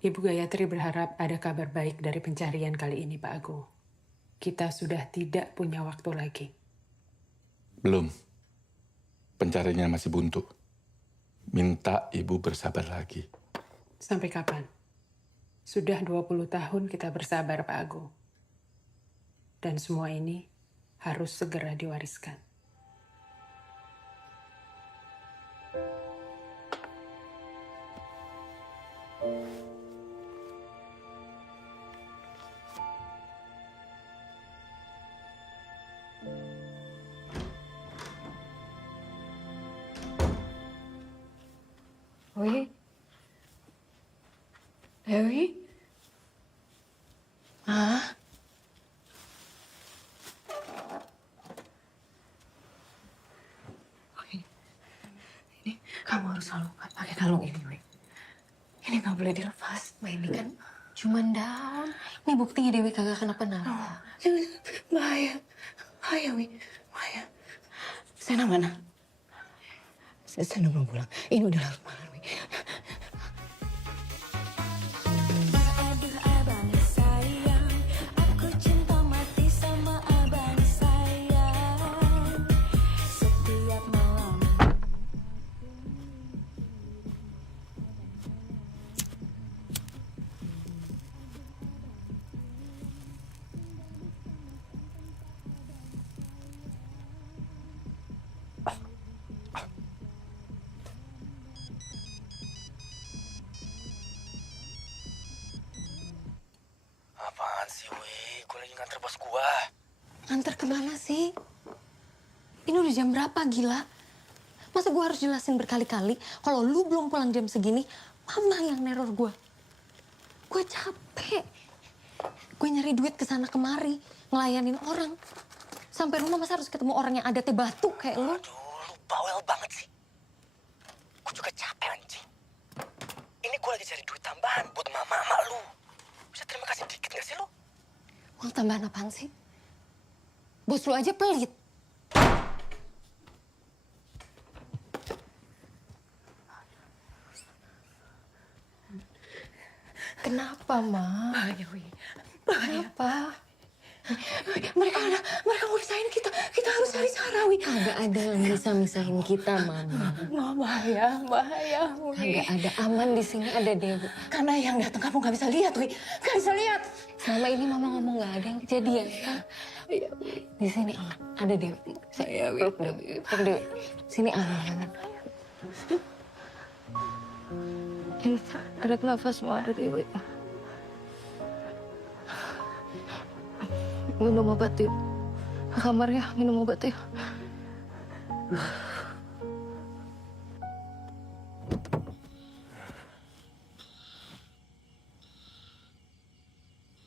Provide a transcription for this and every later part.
Ibu Gayatri berharap ada kabar baik dari pencarian kali ini, Pak Agung. Kita sudah tidak punya waktu lagi. Belum. Pencariannya masih buntu. Minta Ibu bersabar lagi. Sampai kapan? Sudah 20 tahun kita bersabar, Pak Agung. Dan semua ini harus segera diwariskan. Dewi? Dewi? Ah? Oke. Ini kamu harus selalu pakai kalung ini, Dewi. Ini nggak boleh dilepas. Mbak, ini kan cuma daun. Ini buktinya Dewi kagak kenapa-napa. Oh, bahaya. Bahaya, Wi. Bahaya. Sena mana? Sena belum pulang. Ini udah larut malam, Wi. bos gua. Nganter kemana sih? Ini udah jam berapa, gila? Masa gue harus jelasin berkali-kali kalau lu belum pulang jam segini, mama yang neror gue. Gue capek. Gue nyari duit kesana kemari, ngelayanin orang. Sampai rumah masa harus ketemu orang yang ada teh batu kayak lu? Aduh, lu bawel banget sih. Gue juga capek anjing. Ini gue lagi cari duit tambahan buat mama lu. Bisa terima kasih dikit gak sih lu? Uang tambahan apaan sih? Bos lu aja pelit. Kenapa, Ma? Bahaya, Wi. Kenapa? Mereka mau pisahin kita. Kita harus cari cara, Wi. Kagak ada yang bisa misahin kita, Mama. Bahaya, Wi. Kagak ada, aman di sini ada Dewi. Karena yang datang kamu nggak bisa lihat, Wi. Nggak bisa lihat. Selama ini Mama ngomong nggak ada yang kejadian, kan? Iya, Wi. Di sini aman, ada Dewi. Saya, Wi. Peluk Dewi. Sini aman. Ini tarik nafas, mau ada Dewi. Minum obat yuk. Ke kamar ya, minum obat yuk.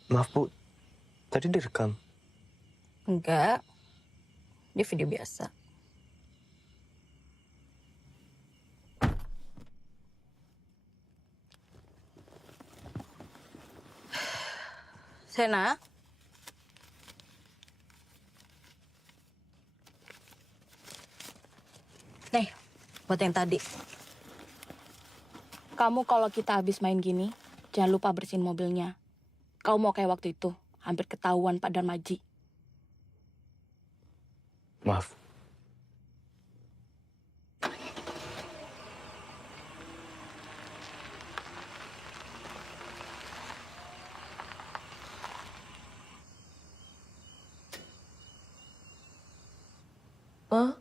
Maaf, Bu. Tadi direkam. Enggak. Dia video biasa. Sena. Nih, buat yang tadi. Kamu kalau kita habis main gini, jangan lupa bersihin mobilnya. Kau mau kayak waktu itu, hampir ketahuan Pak Darmaji. Maaf. Hah?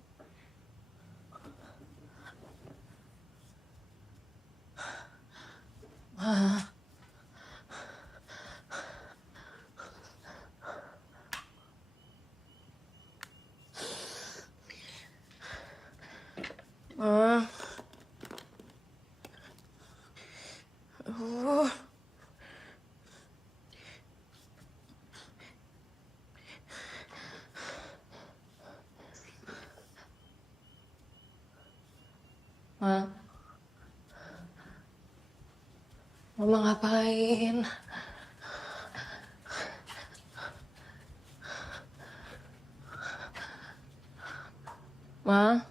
Ma. Mama ngapain? Ma.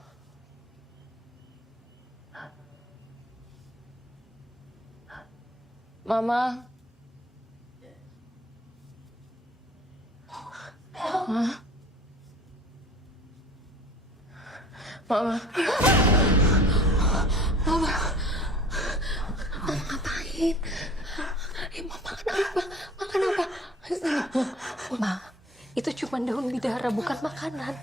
Mama. Ma. Mama. Mama. Mama ngapain? Mama kenapa? Mama kenapa? Ma, itu cuma daun bidara, bukan makanan.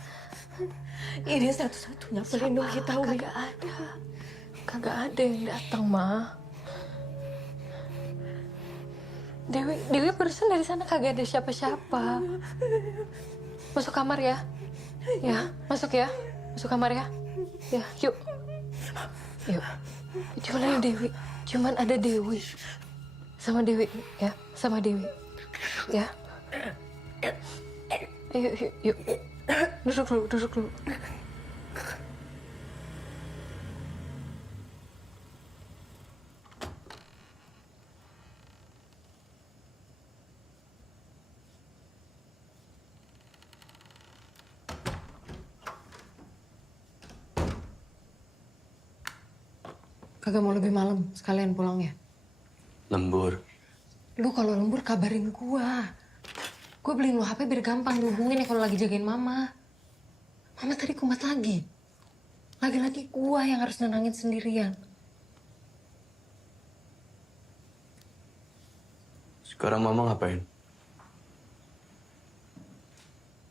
Ini satu-satunya pelindung kita, Wi. Kagak ada. Kagak ada yang datang, Ma. Dewi barusan dari sana kagak ada siapa-siapa. Masuk kamar ya. Ya, masuk ya. Masuk kamar ya. Ya, yuk. Yuk. Cuman ada Dewi. Cuman ada Dewi. Sama Dewi, ya. Sama Dewi. Ya. Ayo, yuk, yuk. Duduk dulu, duduk dulu. Kagak mau lebih malam, sekalian pulang ya. Lembur. Lu kalau lembur kabarin gua. Gua beliin lu HP biar gampang dihubungin ya kalau lagi jagain mama. Mama tadi kumat lagi. Lagi-lagi gua yang harus nenangin sendirian. Sekarang Mama ngapain?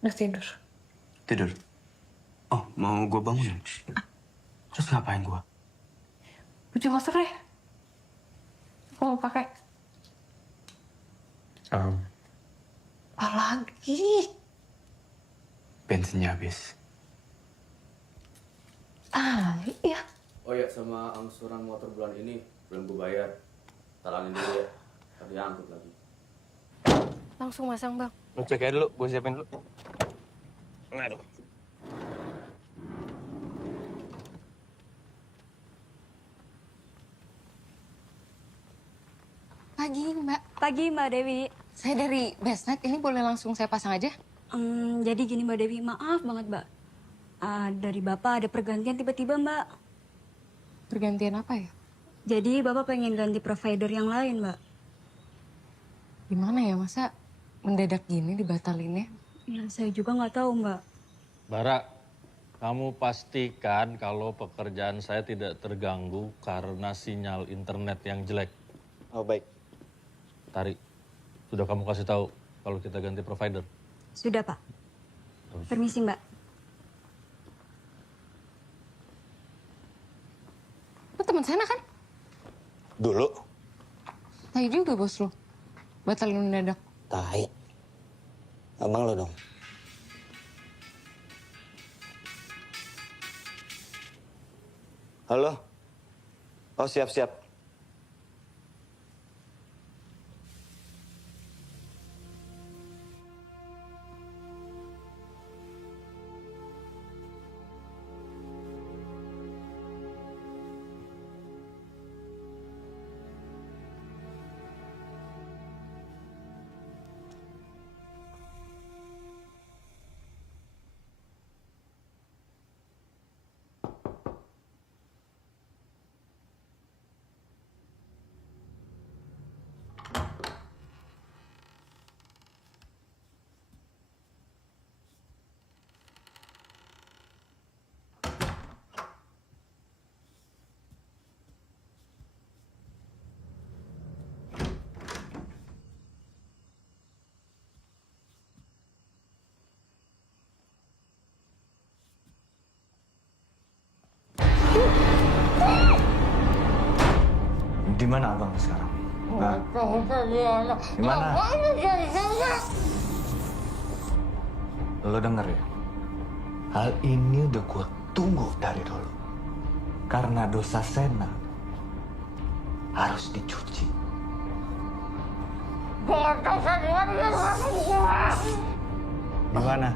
Udah tidur. Tidur. Oh, mau gue bangunin? Terus ngapain gue? Baju masker deh. Aku mau pakai. lagi? Bensinnya habis. Iya. Oh ya, sama angsuran motor bulan ini belum gue bayar. Talangin dulu ya, tadi angkut lagi. Langsung masang, Bang. Lu cek aja dulu, gue siapin dulu. Aduh. Pagi, Mbak. Pagi Mbak Dewi. Saya dari Bestnet, ini boleh langsung saya pasang aja? Jadi gini Mbak Dewi, maaf banget Mbak. Dari Bapak ada pergantian tiba-tiba Mbak. Pergantian apa ya? Jadi Bapak pengen ganti provider yang lain Mbak. Gimana ya, masa mendadak gini dibatalinnya? Ya saya juga nggak tahu Mbak. Bara, kamu pastikan kalau pekerjaan saya tidak terganggu karena sinyal internet yang jelek. Oh baik. Tari, sudah kamu kasih tahu kalau kita ganti provider? Sudah Pak. Permisi Mbak. Lu teman saya kan? Dulu? Tai juga bos lo. Batalin mendadak. Tai. Abang lo dong. Halo? Oh siap-siap. Di mana abang sekarang? Hah? Di mana? Lo denger ya? Hal ini udah gue tunggu dari dulu. Karena dosa Sena harus dicuci. Di mana?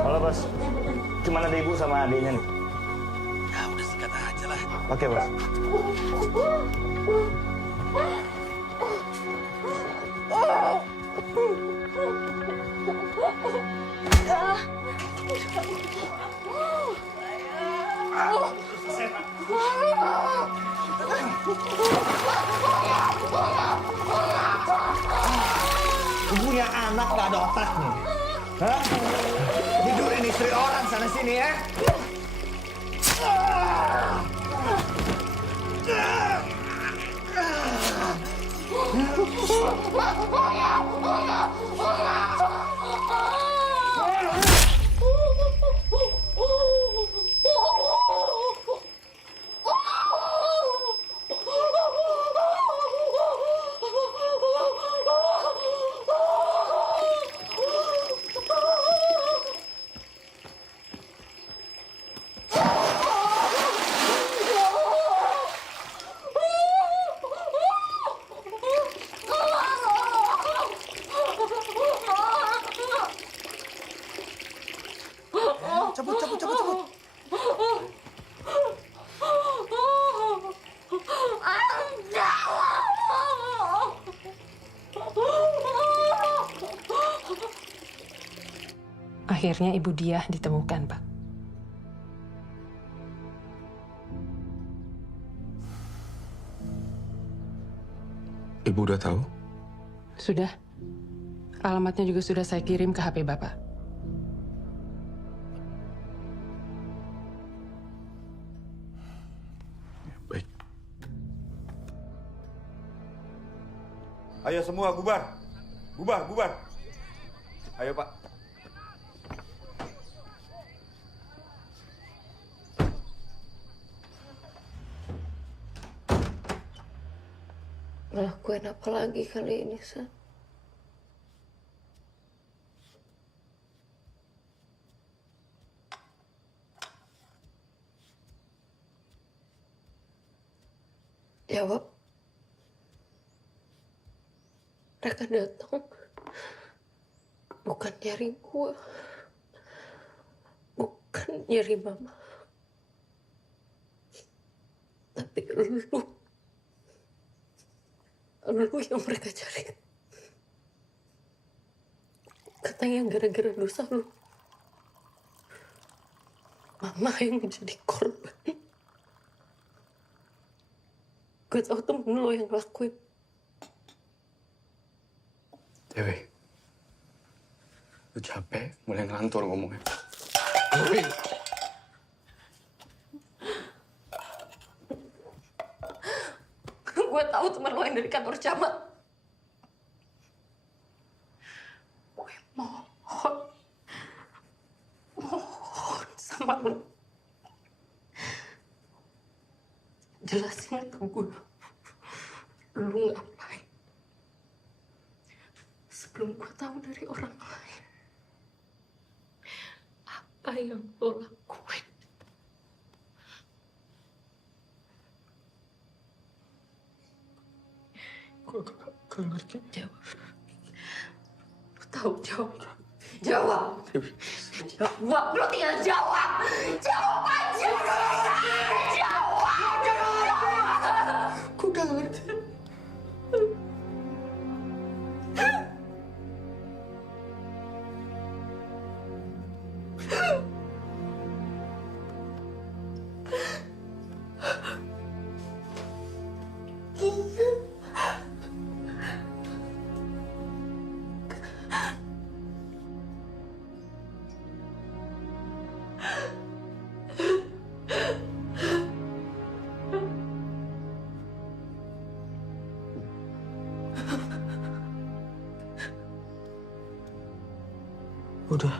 Halo bos, gimana ada ibu sama adiknya nih? Ya udah sikat aja lah. Oke bos. Lu punya anak gak ada otak nih? Hah? Tidurin istri orang sana sini ya? Akhirnya Ibu Diah ditemukan, Pak. Ibu udah tahu? Sudah. Alamatnya juga sudah saya kirim ke HP Bapak. Baik. Ayo semua bubar. Bubar, bubar. Ayo, Pak. Ngelakuin apa lagi kali ini, San? Jawab. Mereka datang bukan nyari gua, bukan nyari mama, tapi lu yang mereka cari. Katanya gara-gara dosa lu, mama yang menjadi korban. Gue tau temen lo yang ngelakuin. Dewi, lu capek mulai ngelantur ngomongnya. Dewi. Gue tahu teman lo yang dari kantor camat. Gue mohon sama lo. Jelasin ke gue, lu ngapain? Sebelum gue tahu dari orang lain, apa yang lo lakuin? Gue gak ngerti. Jawab. Lo tahu jawab? Jawab. Jawab. Lo tinggal jawab. Jawab aja. Jawab. Gue gak ngerti. Udah.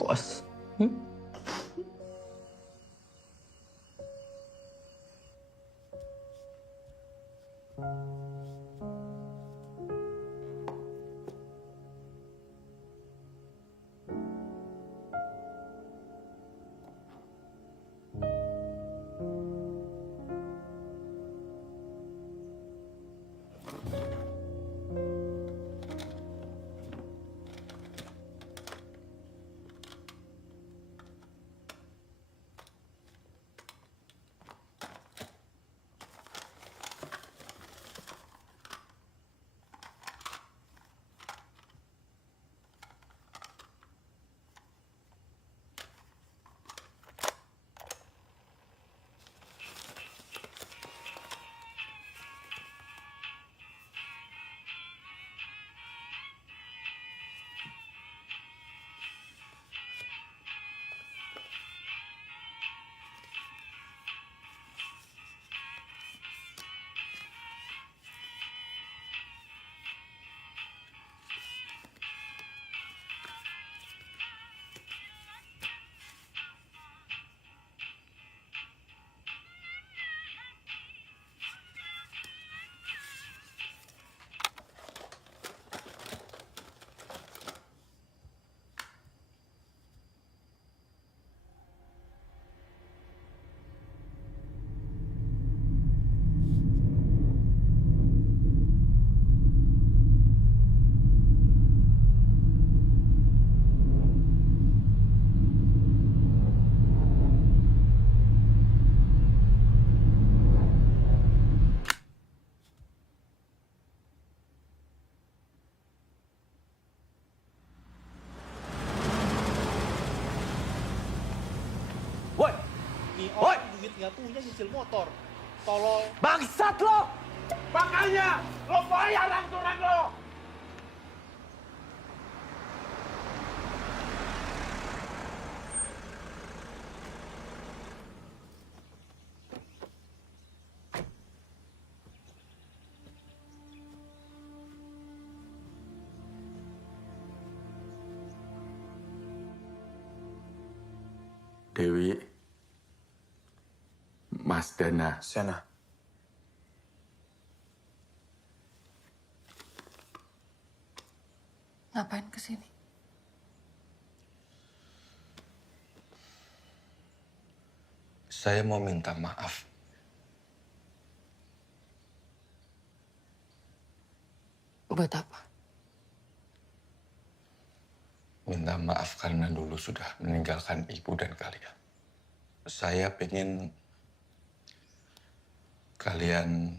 Puas. duit nggak punya nyicil motor. Tolol. Bangsat lo! Makanya lo bayar angsuran lo. Dewi, Mas Dana. Sana. Ngapain kesini? Saya mau minta maaf. Buat apa? Minta maaf karena dulu sudah meninggalkan ibu dan kalian. Saya pengen kalian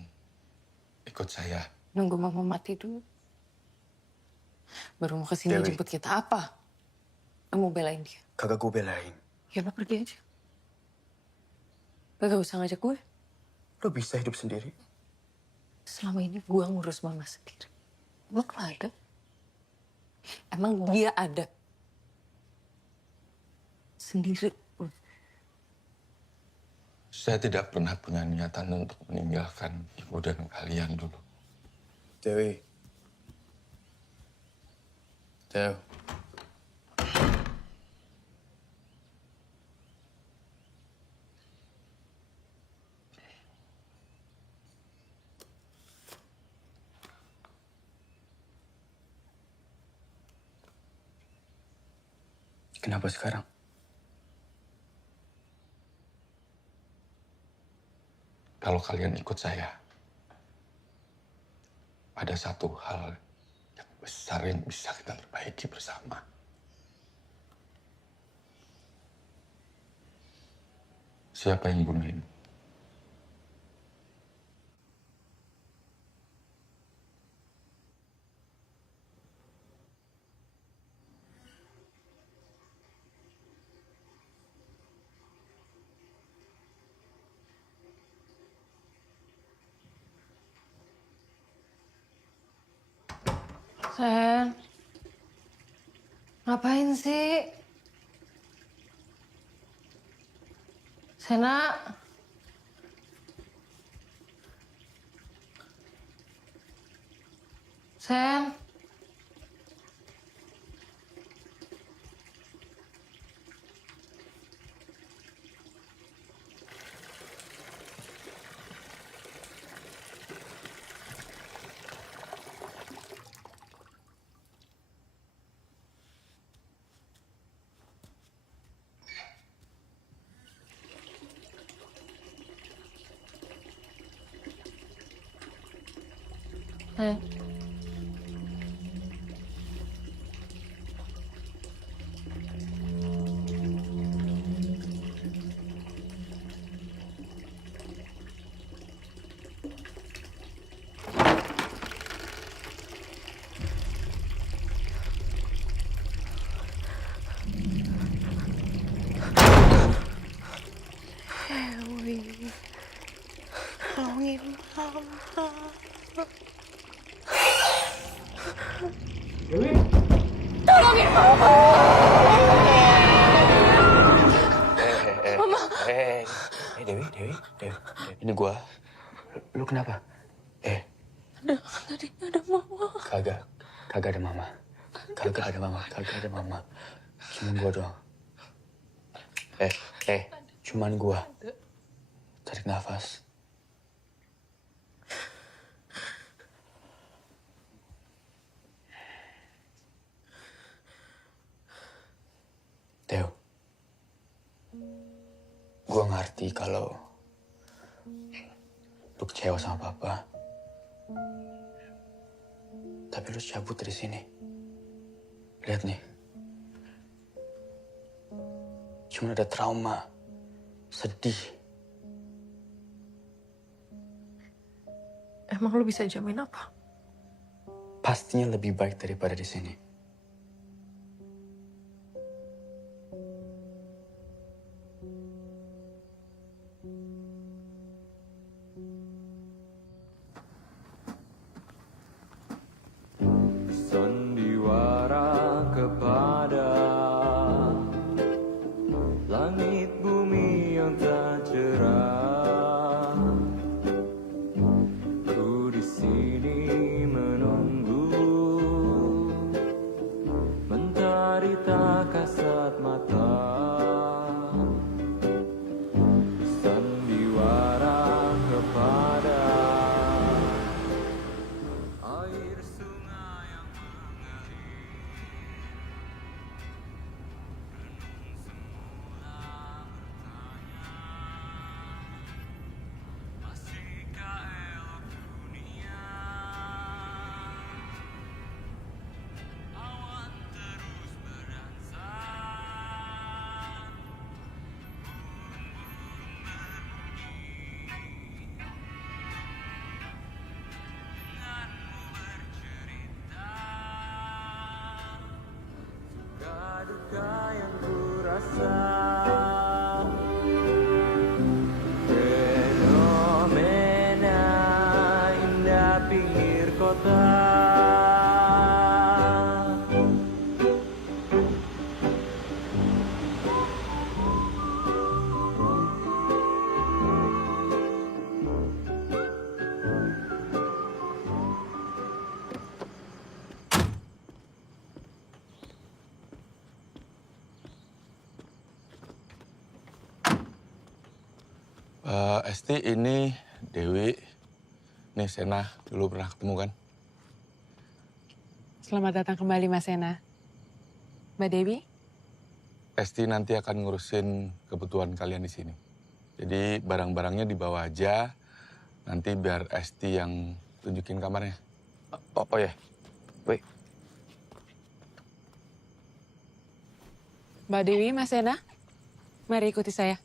ikut saya. Nunggu mama mati dulu. Baru mau kesini Dewi. jemput kita apa? Kamu belain dia? Kagak gue belain. Ya lo pergi aja. Gak usah ngajak gue. Lo bisa hidup sendiri. Selama ini gue ngurus mama sendiri. Lo gak ada. Emang dia ada. Sendiri. Saya tidak pernah punya niatan untuk meninggalkan ibu dan kalian dulu. Dewi. Dew. Kenapa sekarang? Kalau kalian ikut saya, ada satu hal yang besar yang bisa kita perbaiki bersama. Siapa yang bunuh ibu? Sen, ngapain sih? Sena, Sen, Sen. Dewi, tolongin mama. Dewi. Tolongin mama. Mama. Dewi. Ini gua. Lu kenapa? Tadi ada mama. Kagak ada mama. Kagak ada mama. Cuman gua doang. Cuman gua. Tarik nafas. Teo, gue ngerti kalau lu kecewa sama papa. Tapi lu cabut dari sini. Lihat nih. Cuma ada trauma, sedih. Emang lu bisa jamin apa? Pastinya lebih baik daripada di sini. masa fenomena indah pinggir kota. Esti, ini Dewi. Nih, Sena. Dulu pernah ketemu kan? Selamat datang kembali, Mas Sena. Mbak Dewi? Esti nanti akan ngurusin kebutuhan kalian di sini. Jadi barang-barangnya dibawa aja. Nanti biar Esti yang tunjukin kamarnya. Oh ya. Wait. Mbak Dewi, Mas Sena? Mari ikuti saya.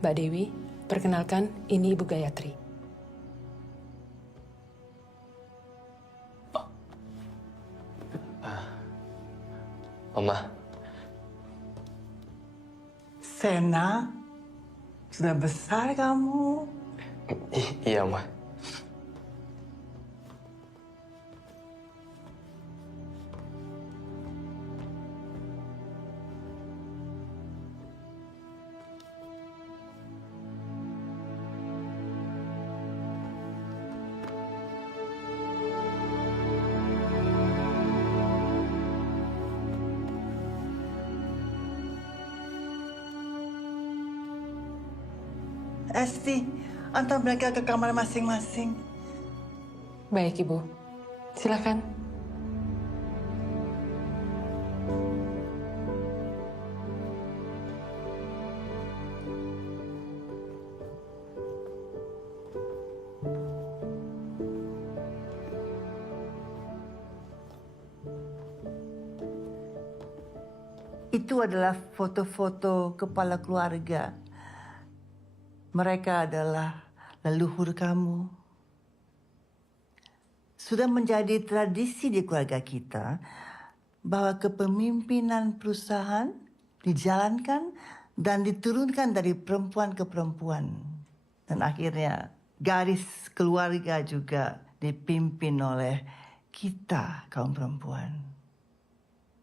Mbak Dewi, perkenalkan, ini Ibu Gayatri. Oma. Sena, sudah besar kamu. Iya, Oma. Esti, antar mereka ke kamar masing-masing. Baik, Ibu. Silakan. Itu adalah foto-foto kepala keluarga. Mereka adalah leluhur kamu. Sudah menjadi tradisi di keluarga kita bahwa kepemimpinan perusahaan dijalankan dan diturunkan dari perempuan ke perempuan. Dan akhirnya garis keluarga juga dipimpin oleh kita, kaum perempuan.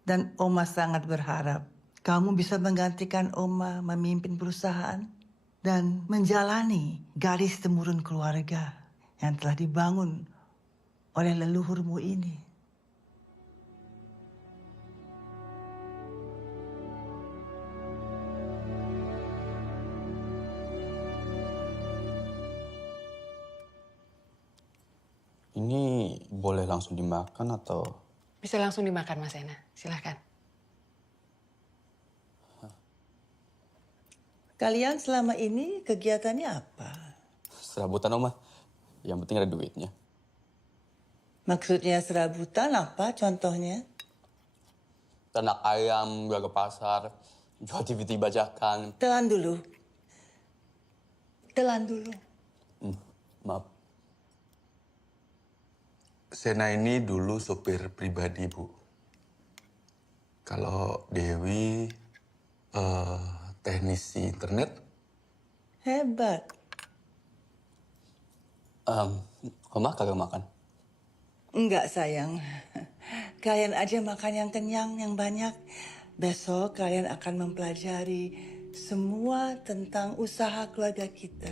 Dan Oma sangat berharap kamu bisa menggantikan Oma memimpin perusahaan dan menjalani garis temurun keluarga yang telah dibangun oleh leluhurmu ini. Ini boleh langsung dimakan atau? Bisa langsung dimakan, Mas Sena. Silakan. Kalian selama ini kegiatannya apa? Serabutan, Oma. Yang penting ada duitnya. Maksudnya serabutan apa contohnya? Ternak ayam, gak ke pasar, jual DVD bajakan. Telan dulu. Telan dulu. Maaf. Sena ini dulu sopir pribadi, Bu. Kalau Dewi teknisi internet. Hebat. Oma kagak makan? Enggak, sayang. Kalian aja makan yang kenyang, yang banyak. Besok kalian akan mempelajari semua tentang usaha keluarga kita.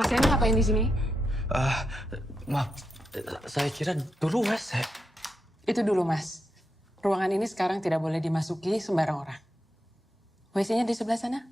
Mas Yana ngapain di sini? Maaf, saya kira dulu WC. Itu dulu, Mas. Ruangan ini sekarang tidak boleh dimasuki sembarang orang. WC-nya di sebelah sana.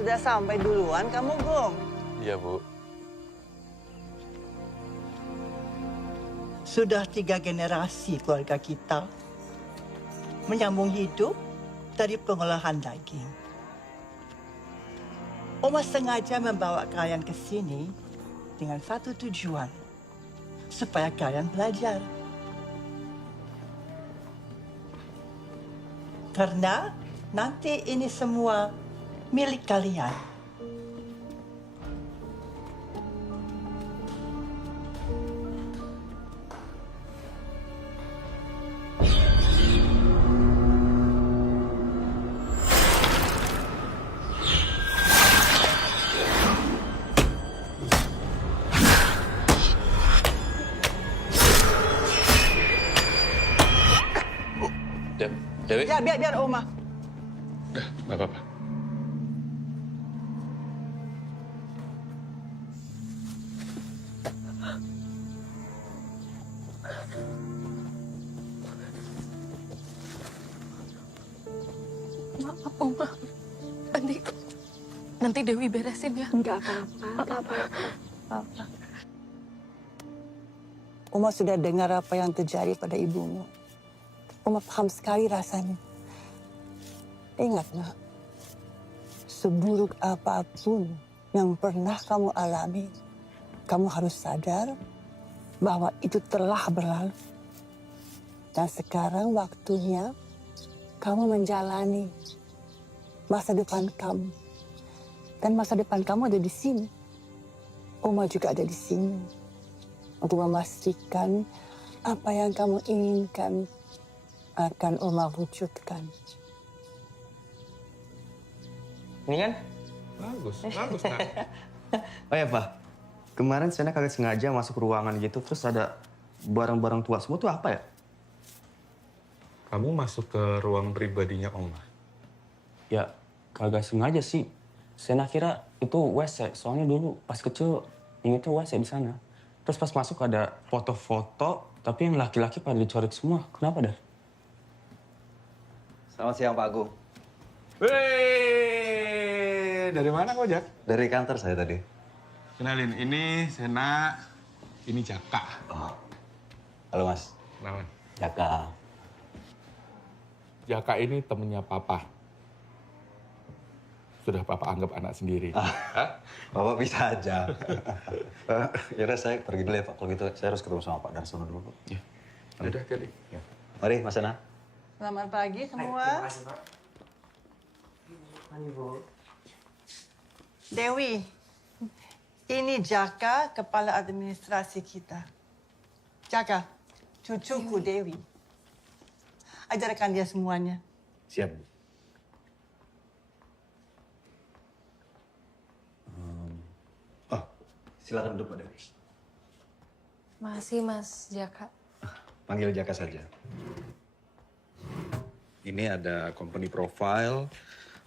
Sudah sampai duluan kamu, Gong? Iya, Bu. Sudah 3 generasi keluarga kita menyambung hidup dari pengolahan daging. Oma sengaja membawa kalian ke sini dengan satu tujuan, supaya kalian belajar. Karena nanti ini semua milik kalian. Dewi? Ya, biar Oma. Udah, nggak apa-apa. Maaf, Oma. Nanti Dewi beresin ya. Enggak apa-apa. Oma sudah dengar apa yang terjadi pada ibumu. Oma paham sekali rasanya. Ingat, nak, seburuk apapun yang pernah kamu alami, kamu harus sadar bahwa itu telah berlalu. Dan sekarang waktunya kamu menjalani masa depan kamu. Dan masa depan kamu ada di sini. Oma juga ada di sini untuk memastikan apa yang kamu inginkan akan Oma wujudkan. Ini kan? Bagus, Nak. Oh ya, Pak. Kemarin Sena kagak sengaja masuk ruangan gitu, terus ada barang-barang tua semua tuh apa ya? Kamu masuk ke ruang pribadinya Oma? Ya, kagak sengaja sih. Sena kira itu WC, soalnya dulu pas kecil ingetnya WC di sana. Terus pas masuk ada foto-foto, tapi yang laki-laki pada dicoret semua. Kenapa, Dar? Selamat siang, Pak Agung. Wih, dari mana kau, Jak? Dari kantor saya tadi. Kenalin, ini Sena, ini Jaka. Oh. Halo Mas. Kenalin. Jaka. Jaka ini temennya Papa. Sudah Papa anggap anak sendiri. Bapak bisa aja. Yaudah saya pergi dulu ya Pak. Kalau gitu saya harus ketemu sama Pak Darsono dulu. Ya. Udah, Kelly. Ya. Mari Mas Sena. Selamat pagi semua. Dewi, ini Jaka, kepala administrasi kita. Jaka, cucuku Dewi. Ajarkan dia semuanya. Siap, Bu. Oh, silakan duduk Pak Dewi. Makasih Mas Jaka. Panggil Jaka saja. Ini ada company profile,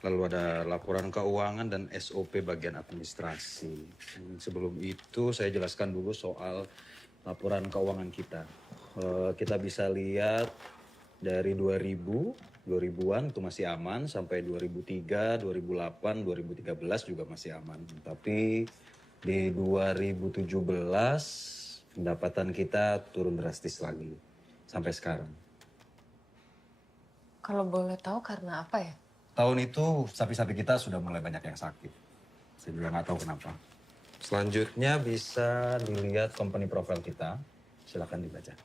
lalu ada laporan keuangan dan SOP bagian administrasi. Sebelum itu saya jelaskan dulu soal laporan keuangan kita. Kita bisa lihat dari 2000-an itu masih aman, sampai 2003, 2008, 2013 juga masih aman. Tapi di 2017 pendapatan kita turun drastis lagi sampai sekarang. Kalau boleh tahu karena apa ya? Tahun itu sapi-sapi kita sudah mulai banyak yang sakit. Saya juga nggak tahu kenapa. Selanjutnya bisa dilihat company profile kita. Silakan dibaca.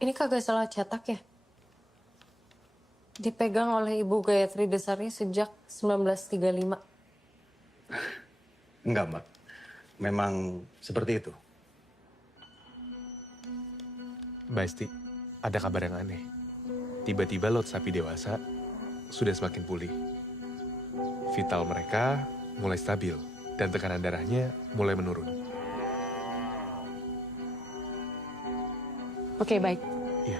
Ini kagak salah cetak ya? Dipegang oleh Ibu Gayatri Besarnya sejak 1935. Enggak, Mbak. Memang seperti itu. Mbak Esti, ada kabar yang aneh. Tiba-tiba lot sapi dewasa sudah semakin pulih. Vital mereka mulai stabil dan tekanan darahnya mulai menurun. Oke, baik. Iya.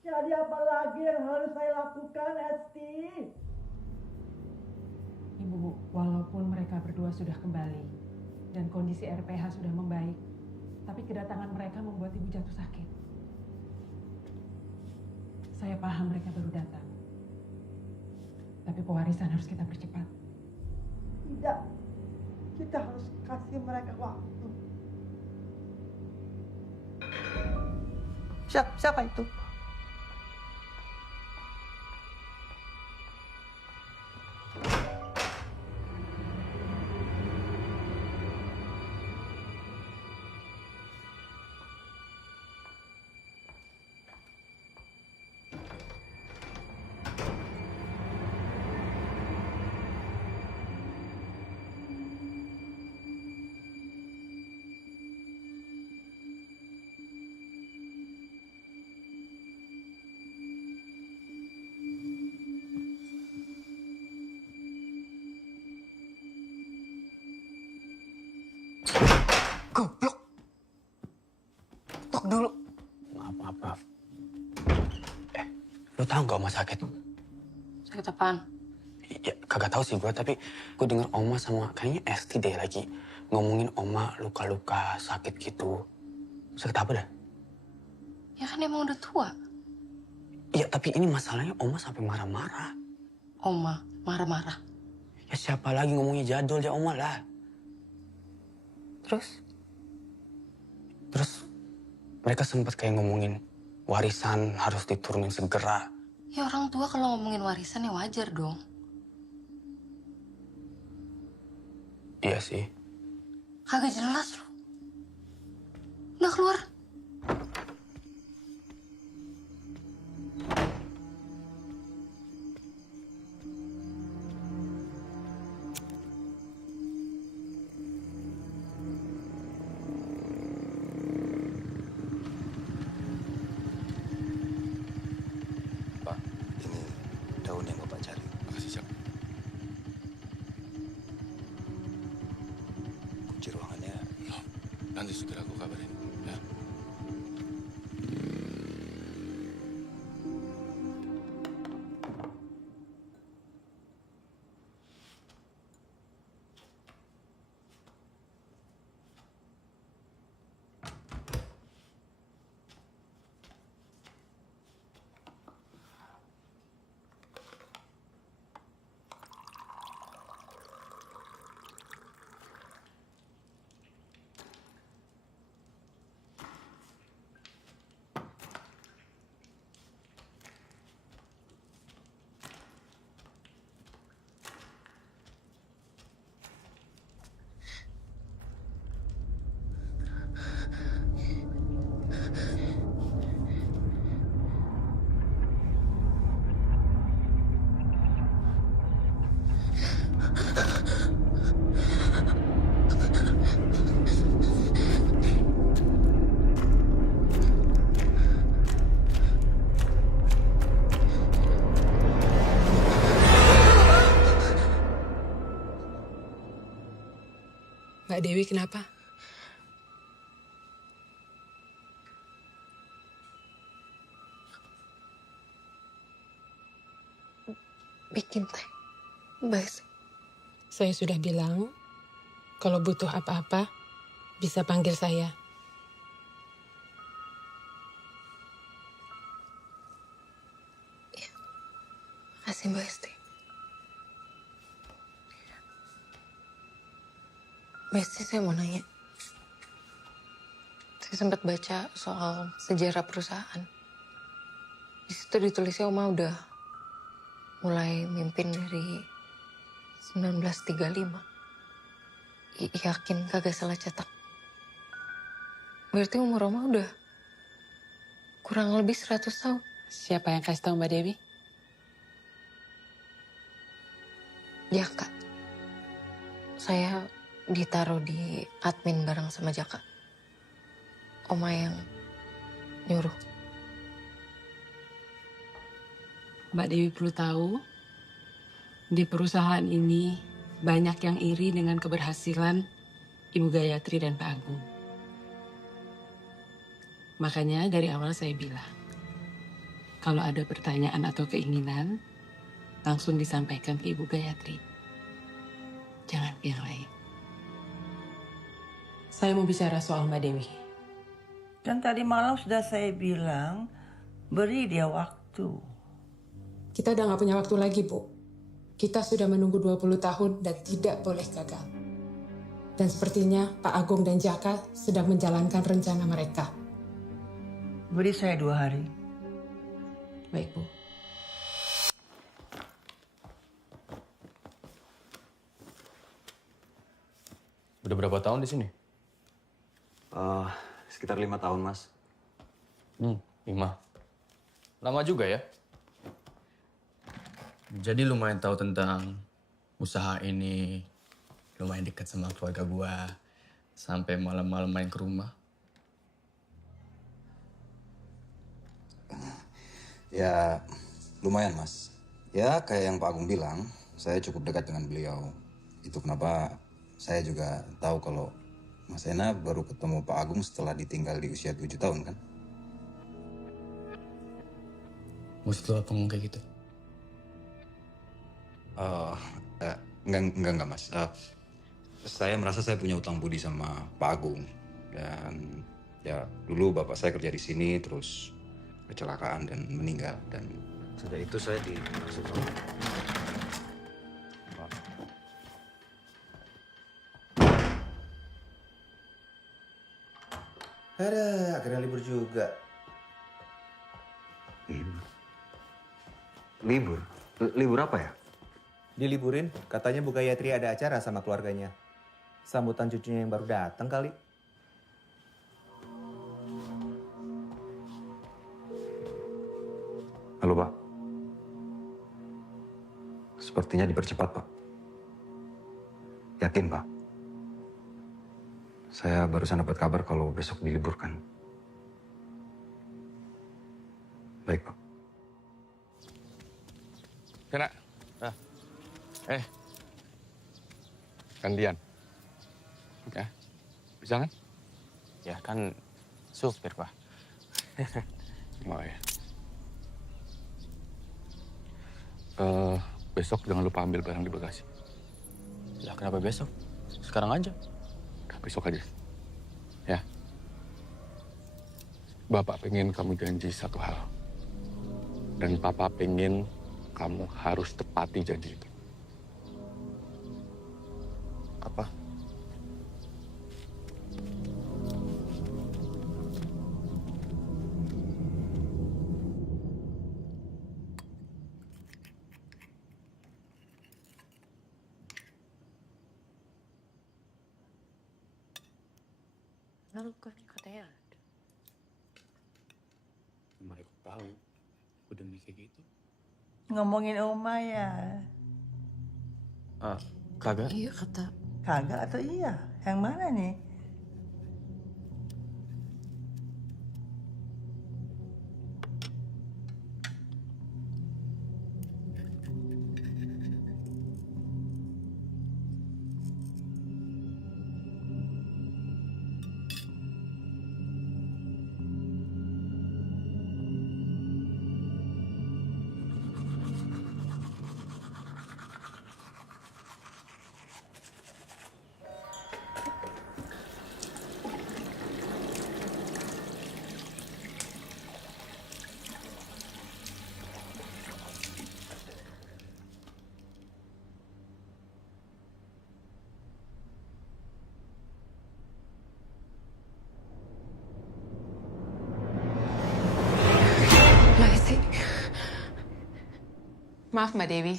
Jadi apa lagi yang harus saya lakukan, Esti? Ibu, walaupun mereka berdua sudah kembali dan kondisi RPH sudah membaik, tapi kedatangan mereka membuat ibu jatuh sakit. Saya paham mereka baru datang. Tapi pewarisan harus kita percepat. Tidak. Kita harus kasih mereka waktu. Siapa itu? Goblok. Tok dulu. Maaf. Lo tahu nggak Oma sakit? Sakit apaan? Ya kagak tahu sih gue, tapi gue denger Oma sama kayaknya Esti deh lagi ngomongin Oma luka-luka sakit gitu. Sakit apa dah? Ya kan emang udah tua. Iya, tapi ini masalahnya Oma sampai marah-marah. Oma marah-marah. Ya siapa lagi ngomongnya jadul ya Oma lah. Terus mereka sempat kayak ngomongin warisan harus diturunin segera. Ya orang tua kalau ngomongin warisan ya wajar dong. Iya sih. Kagak jelas lu. Udah keluar. Daun yang Bapak cari. Makasih, Cak. Kunci ruangannya. Nanti segera aku kabarin. Ya. Mbak Dewi kenapa? Bikin teh. Baik. Saya sudah bilang, kalau butuh apa-apa, bisa panggil saya. Makasih Mbak Esti. Mbak Esti, saya mau nanya. Saya sempat baca soal sejarah perusahaan. Di situ ditulisnya Oma udah mulai mimpin dari 1935. Yakin kagak salah cetak. Berarti umur Oma udah kurang lebih 100 tahun. Siapa yang kasih tahu Mbak Dewi? Jaka. Saya ditaruh di admin bareng sama Jaka. Oma yang nyuruh. Mbak Dewi perlu tahu, di perusahaan ini banyak yang iri dengan keberhasilan Ibu Gayatri dan Pak Agung. Makanya dari awal saya bilang, kalau ada pertanyaan atau keinginan, langsung disampaikan ke Ibu Gayatri. Jangan ke yang lain. Saya mau bicara soal Mbak Dewi. Kan tadi malam sudah saya bilang, beri dia waktu. Kita udah gak punya waktu lagi, Bu. Kita sudah menunggu 20 tahun dan tidak boleh gagal. Dan sepertinya Pak Agung dan Jaka sedang menjalankan rencana mereka. Beri saya 2 hari. Baik, Bu. Udah berapa tahun di sini? Sekitar 5 tahun, Mas. 5. Lama juga ya? Jadi lumayan tahu tentang usaha ini, lumayan dekat sama keluarga gua, sampai malam-malam main ke rumah. Ya, lumayan, Mas. Ya, kayak yang Pak Agung bilang, saya cukup dekat dengan beliau. Itu kenapa saya juga tahu kalau Mas Ena baru ketemu Pak Agung setelah ditinggal di usia 7 tahun, kan? Maksud lo apa ngomong kayak gitu? Enggak, Mas. Saya merasa saya punya utang budi sama Pak Agung. Dan ya, dulu bapak saya kerja di sini, terus kecelakaan dan meninggal. Dan sudah itu saya dimaksud sama Ada, akhirnya libur juga. Libur? Libur apa ya? Diliburin, katanya Bu Gayatri ada acara sama keluarganya. Sambutan cucunya yang baru datang kali. Halo, Pak. Sepertinya dipercepat, Pak. Yakin, Pak? Saya barusan dapat kabar kalau besok diliburkan. Baik, Pak. Kena. Gantian. Ya, bisa kan? Ya kan supir, Pak. Oh ya. Besok jangan lupa ambil barang di bagasi. Lah kenapa besok? Sekarang aja. Besok aja. Ya. Bapak pengen kamu janji satu hal. Dan Papa pengen kamu harus tepati janji itu. Apa? Lalu katanya ada. Mereka tahu. Udah kayak gitu. Ngomongin Oma ya. Kagak? Iya kata. Kagak atau iya? Yang mana nih? Maaf Mbak Dewi,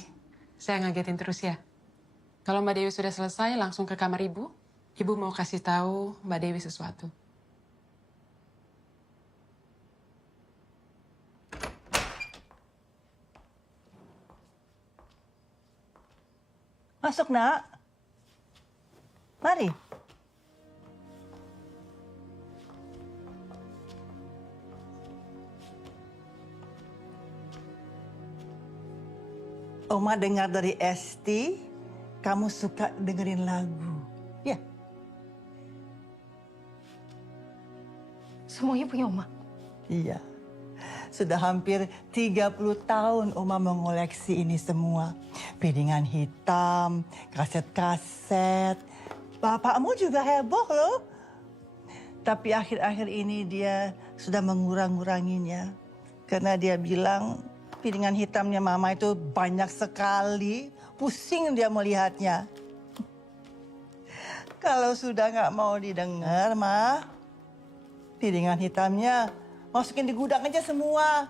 saya ngagetin terus ya. Kalau Mbak Dewi sudah selesai, langsung ke kamar Ibu. Ibu mau kasih tahu Mbak Dewi sesuatu. Masuk, Nak. Mari. Oma dengar dari Esti, kamu suka dengerin lagu. Ya. Semuanya punya Oma? Iya. Sudah hampir 30 tahun Oma mengoleksi ini semua. Piringan hitam, kaset-kaset. Bapakmu juga heboh loh. Tapi akhir-akhir ini dia sudah mengurang-nguranginya. Karena dia bilang piringan hitamnya Mama itu banyak sekali. Pusing dia melihatnya. Kalau sudah nggak mau didengar, Ma, piringan hitamnya masukin di gudang aja semua.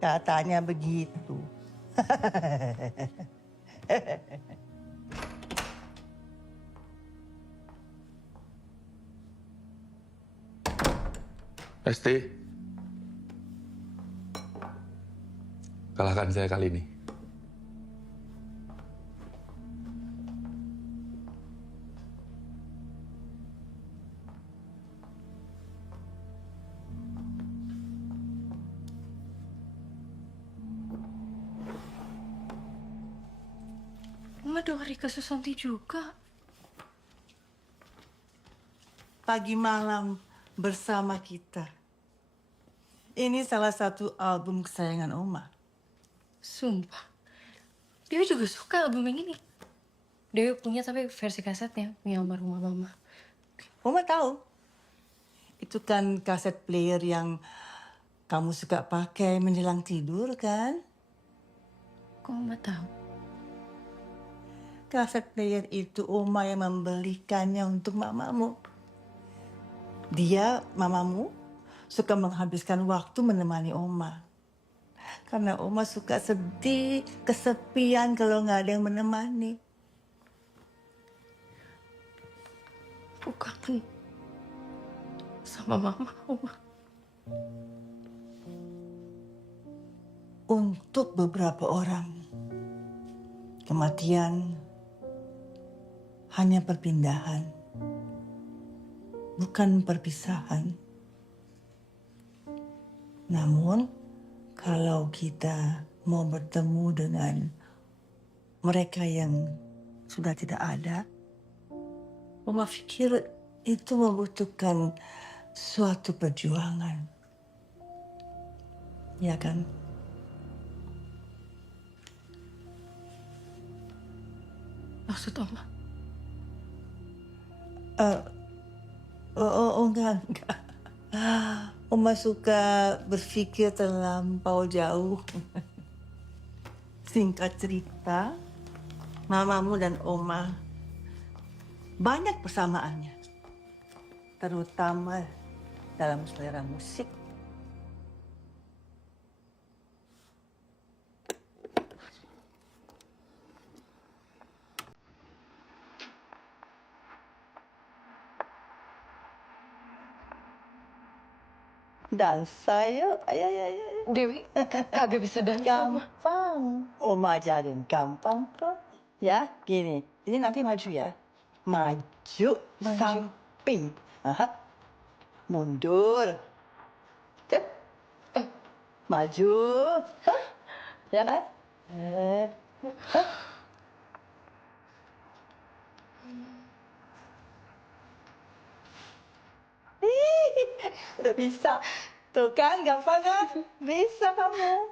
Katanya begitu. Esti, kalahkan saya kali ini. Oma dengar Rika Susanti juga. Pagi malam bersama kita. Ini salah satu album kesayangan Oma. Sumpah. Dewi juga suka album yang ini. Dewi punya tapi versi kasetnya, punya almarhumah Mama. Oma tahu. Itu kan kaset player yang kamu suka pakai menjelang tidur, kan? Kok Oma tahu? Kaset player itu Oma yang membelikannya untuk mamamu. Dia, mamamu, suka menghabiskan waktu menemani Oma. Karena Oma suka sedih, kesepian kalau nggak ada yang menemani. Aku kangen sama Mama, Oma. Untuk beberapa orang, kematian hanya perpindahan, bukan perpisahan. Namun, kalau kita mau bertemu dengan mereka yang sudah tidak ada, Oma pikir itu membutuhkan suatu perjuangan. Ya kan? Maksud Oma? Enggak. Oma suka berpikir terlampau jauh. Singkat cerita, mamamu dan Oma banyak persamaannya. Terutama dalam selera musik. Dansa yuk, ayo. Dewi, kagak bisa dansa. Gampang. Oma ajarin, gampang kok. Ya, gini. Ini nanti maju ya. Maju. Samping. Aha. Mundur. Cep. Maju. Hah? Ya kan? Hah? Udah bisa. Tuh kan, gampang kan? Bisa kamu.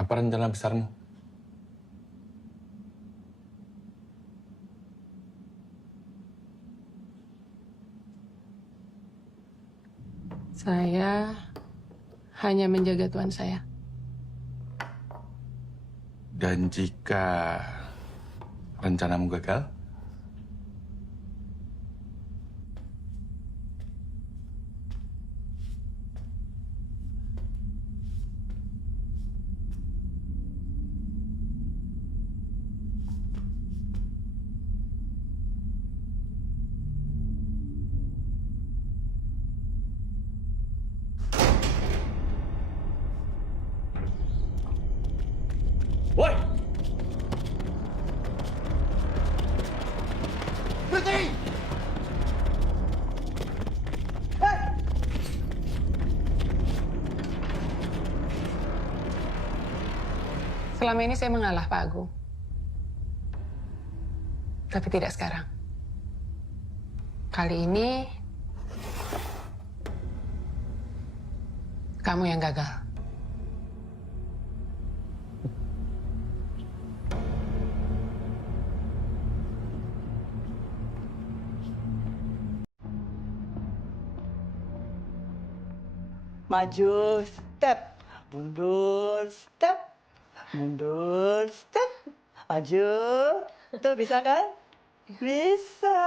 Apa rencana besarmu? Saya hanya menjaga tuan saya. Dan jika rencanamu gagal, Woi! Berhenti! Selama ini saya mengalah, Pak Agung. Tapi tidak sekarang. Kali ini, kamu yang gagal. Maju step, mundur step, mundur step, maju. Tuh bisa kan? Bisa.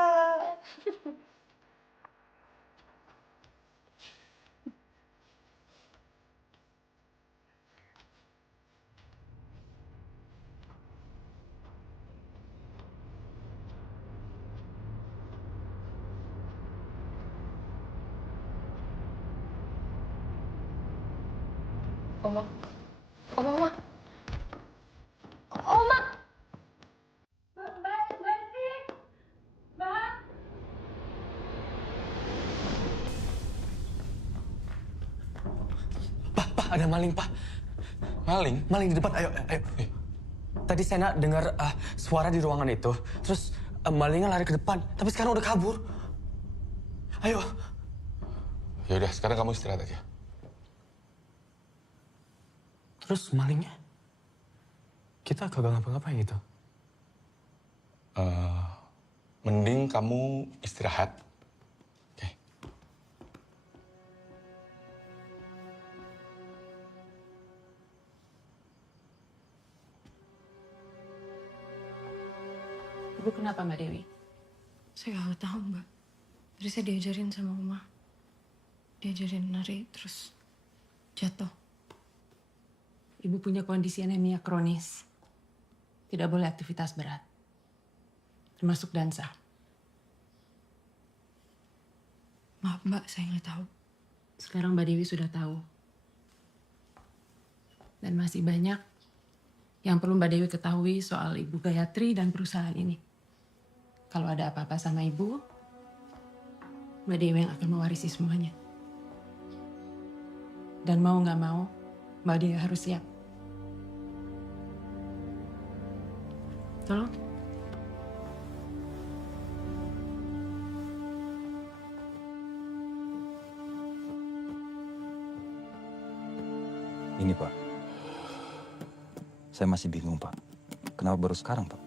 Oma. Oma. Oma. Pak, ada maling, Pak. Maling? Maling di depan, ayo. Tadi Sena dengar suara di ruangan itu, terus malingnya lari ke depan, tapi sekarang udah kabur. Ayo. Ya udah, sekarang kamu istirahat aja. Terus malingnya? Kita kagak ngapa-ngapain gitu. Mending kamu istirahat. Ibu kenapa, Mbak Dewi? Saya nggak tahu, Mbak. Tadi saya diajarin sama Oma. Diajarin nari, terus jatuh. Ibu punya kondisi anemia kronis. Tidak boleh aktivitas berat. Termasuk dansa. Maaf, Mbak, saya nggak tahu. Sekarang Mbak Dewi sudah tahu. Dan masih banyak yang perlu Mbak Dewi ketahui soal Ibu Gayatri dan perusahaan ini. Kalau ada apa-apa sama Ibu, Mbak Dewi yang akan mewarisi semuanya. Dan mau nggak mau, Mbak Dewi harus siap. Tolong. Ini, Pak. Saya masih bingung, Pak. Kenapa baru sekarang, Pak?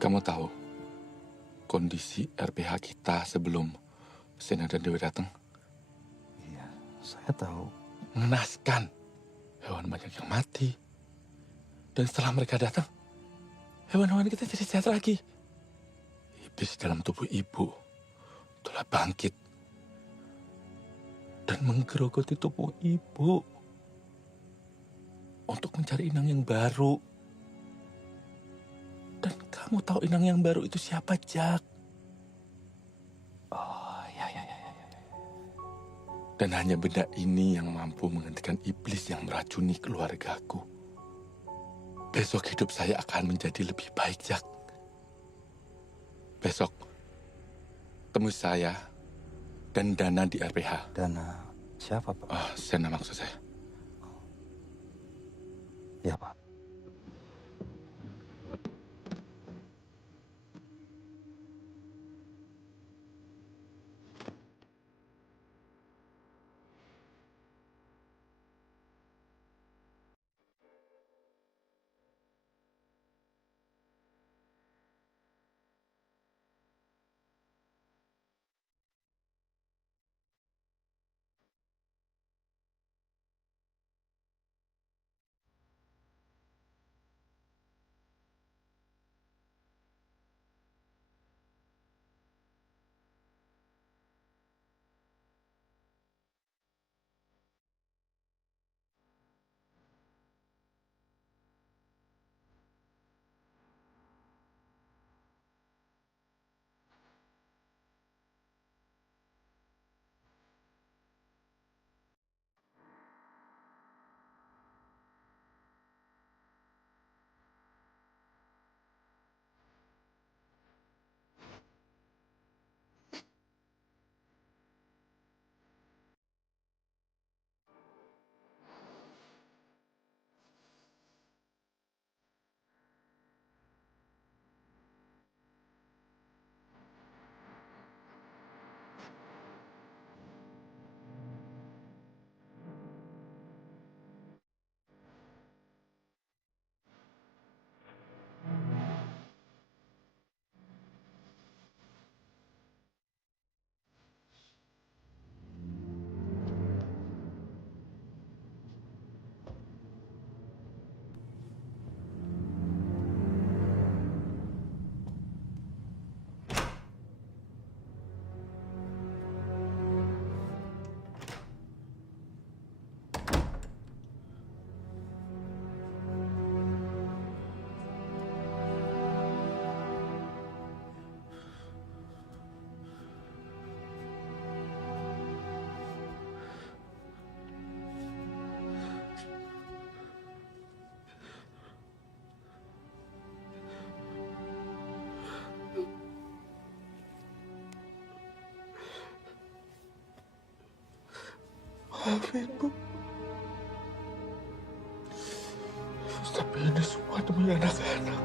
Kamu tahu kondisi RPH kita sebelum Sena dan Dewi datang? Iya, saya tahu. Mengenaskan. Hewan banyak yang mati. Dan setelah mereka datang, hewan-hewan kita jadi sehat lagi. Iblis dalam tubuh ibu telah bangkit dan menggerogoti tubuh ibu untuk mencari inang yang baru. Dan kamu tahu inang yang baru itu siapa, Jack? Oh, ya. Dan hanya benda ini yang mampu menghentikan iblis yang meracuni keluargaku. Besok hidup saya akan menjadi lebih baik, Jack. Besok, temui saya dan Dana di RPH. Dana siapa, Pak? Sena maksud saya. Ya, Pak. maafin, Bu. Tapi ini semua demi anak-anak.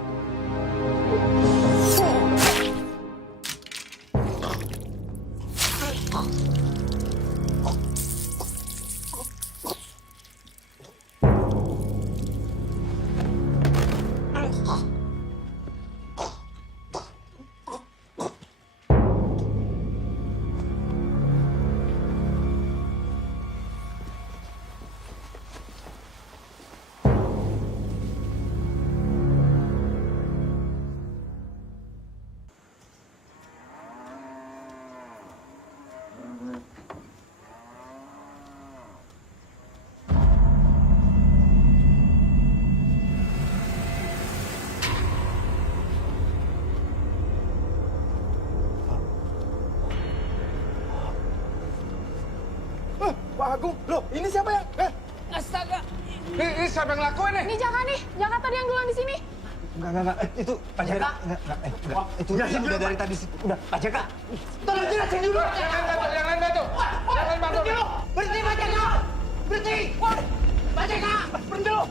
Pak Agung, loh ini siapa yang? Astaga. Ini siapa yang lakuin nih? Ini Jaka nih. Jaka tadi yang duluan di sini. Enggak. Itu Pak Jaka. Enggak. Itu udah dari tadi. Udah, Pak Jaka. Tolong jelasin dulu. Yang lain bantu. Yang lain bantu. Berhenti, Pak Jaka. Berhenti. Pak Jaka. Berhenti dulu.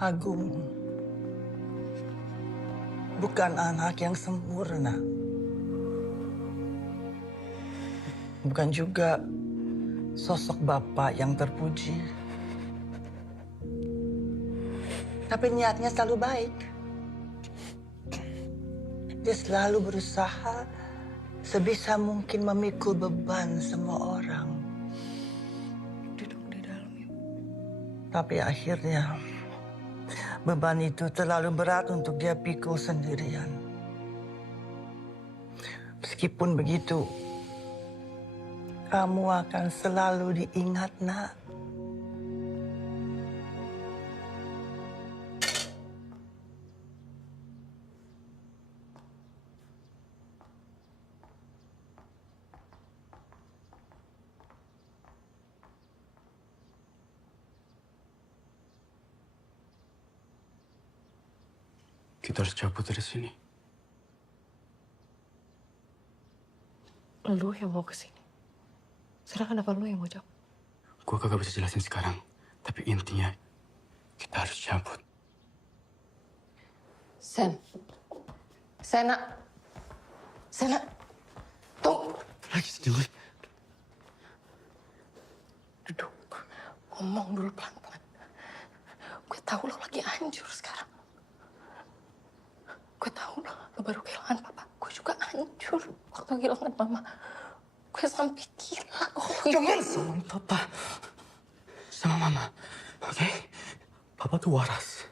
Agung bukan anak yang sempurna. Bukan juga sosok bapak yang terpuji. Tapi niatnya selalu baik. Dia selalu berusaha sebisa mungkin memikul beban semua orang. Duduk di dalam, Ibu. Tapi akhirnya beban itu terlalu berat untuk dia pikul sendirian. Meskipun begitu, kamu akan selalu diingat, Nak. Kita harus cabut dari sini. Lu yang mau kesini. Sekarang kenapa lu yang mau cabut? Gue kagak bisa jelasin sekarang. Tapi intinya, kita harus cabut. Sena. Tuh. Lagi sendiri. Duduk. Ngomong dulu pelan-pelan. Gue tahu lo lagi hancur sekarang. Gue tahu lo baru kehilangan papa. Gue juga hancur waktu kehilangan mama. Gue sampai gila. Jangan sama papa. Sama mama. Oke? Papa tuh waras.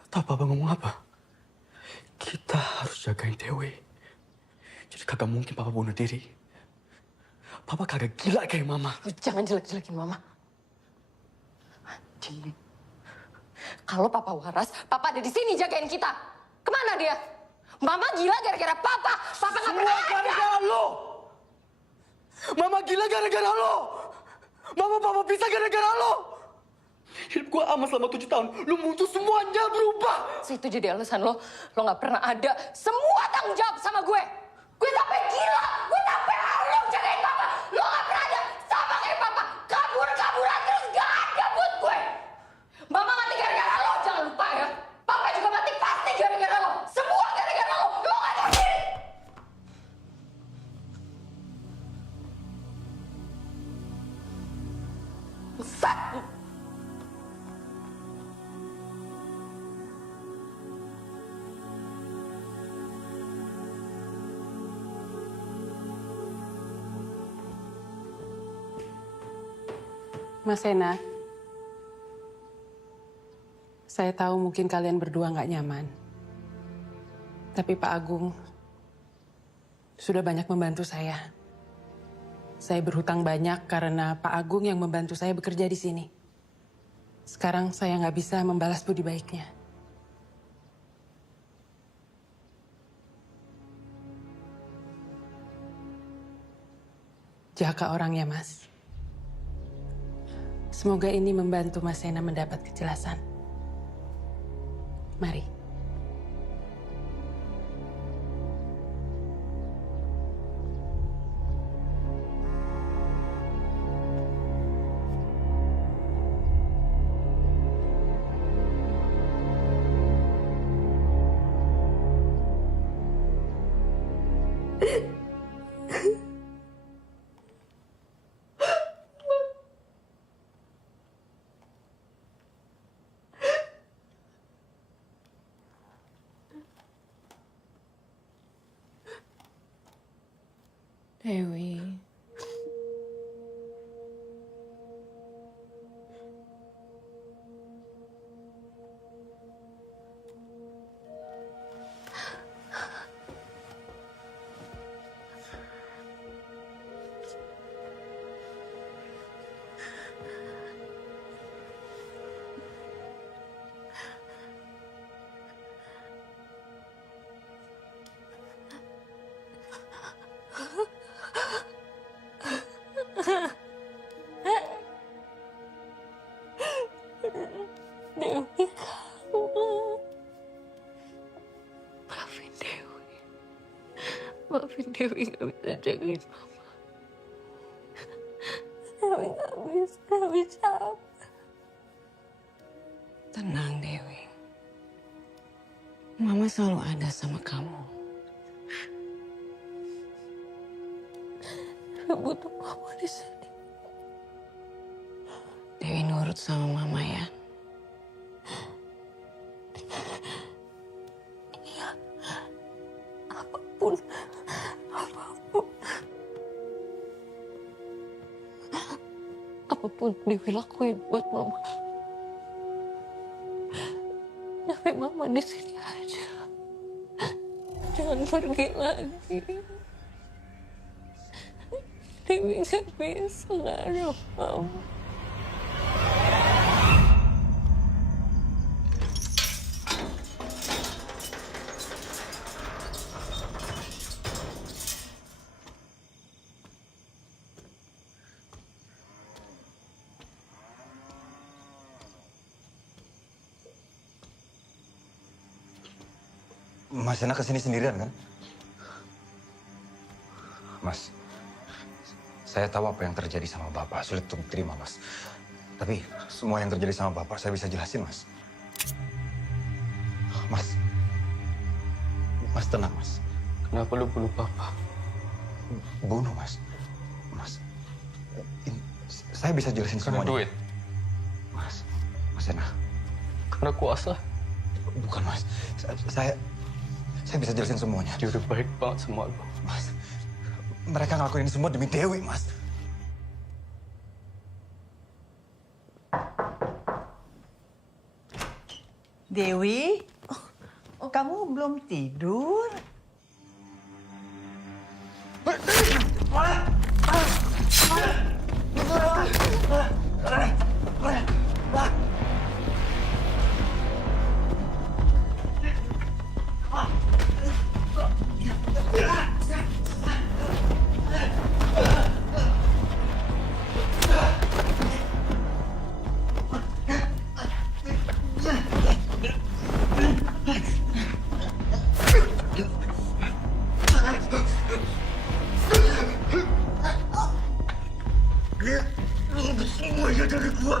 Lo tau papa ngomong apa? Kita harus jagain Dewi. Jadi kagak mungkin papa bunuh diri. Papa kagak gila kayak mama. Lo jangan jelek-jelekin mama. Anjing. Kalau papa waras, papa ada di sini jagain kita. Kemana dia? Mama gila gara-gara papa. Papa nggak pernah ada. Gara-gara lo. Mama gila gara-gara lo. Mama papa bisa gara-gara lo. Hidup gue aman selama 7 tahun. Lo muncul semuanya berubah. Itu jadi alasan lo. Lo nggak pernah ada semua tanggung jawab sama gue. Gue sampai gila. Gue sampai lo jagain papa. Lo nggak pernah ada sama kayak papa. Kabur-kaburan terus gak ada buat gue. Mama mati gara-gara lo. Jangan lupa ya. Papa juga mati pasti gara-gara lo. Semua gara-gara lo. Lo gak tahu diri. Mas Sena, saya tahu mungkin kalian berdua nggak nyaman. Tapi Pak Agung sudah banyak membantu saya. Saya berhutang banyak karena Pak Agung yang membantu saya bekerja di sini. Sekarang saya nggak bisa membalas budi baiknya. Jaka orangnya, Mas. Semoga ini membantu Mas Sena mendapat kejelasan. Mari. Dewi. Dewi, kamu. Maafin Dewi. Maafin Dewi gak bisa jagain Mama. Dewi gak bisa. Tenang, Dewi. Mama selalu ada sama kamu. Dewi butuh Mama di sini. Dewi nurut sama Mama ya. Iya. Apapun. Apapun Dewi lakuin buat Mama. Tapi Mama di sini aja. Jangan pergi lagi. Dewi gak bisa gak ada Mama. Mas Sena kesini sendirian kan? Mas, saya tahu apa yang terjadi sama Bapak. Sulit untuk diterima, Mas. Tapi semua yang terjadi sama Bapak saya bisa jelasin, Mas. Mas tenang, Mas. Kenapa lu bunuh Papa? Bunuh, Mas. Saya bisa jelasin semuanya. Karena duit? Mas Sena. Karena kuasa? Bukan, Mas. Saya bisa jelasin semuanya. Dia udah baik banget sama lu. Mas, mereka ngelakuin ini semua demi Dewi, Mas. Dewi, kamu belum tidur? Semuanya dari gua.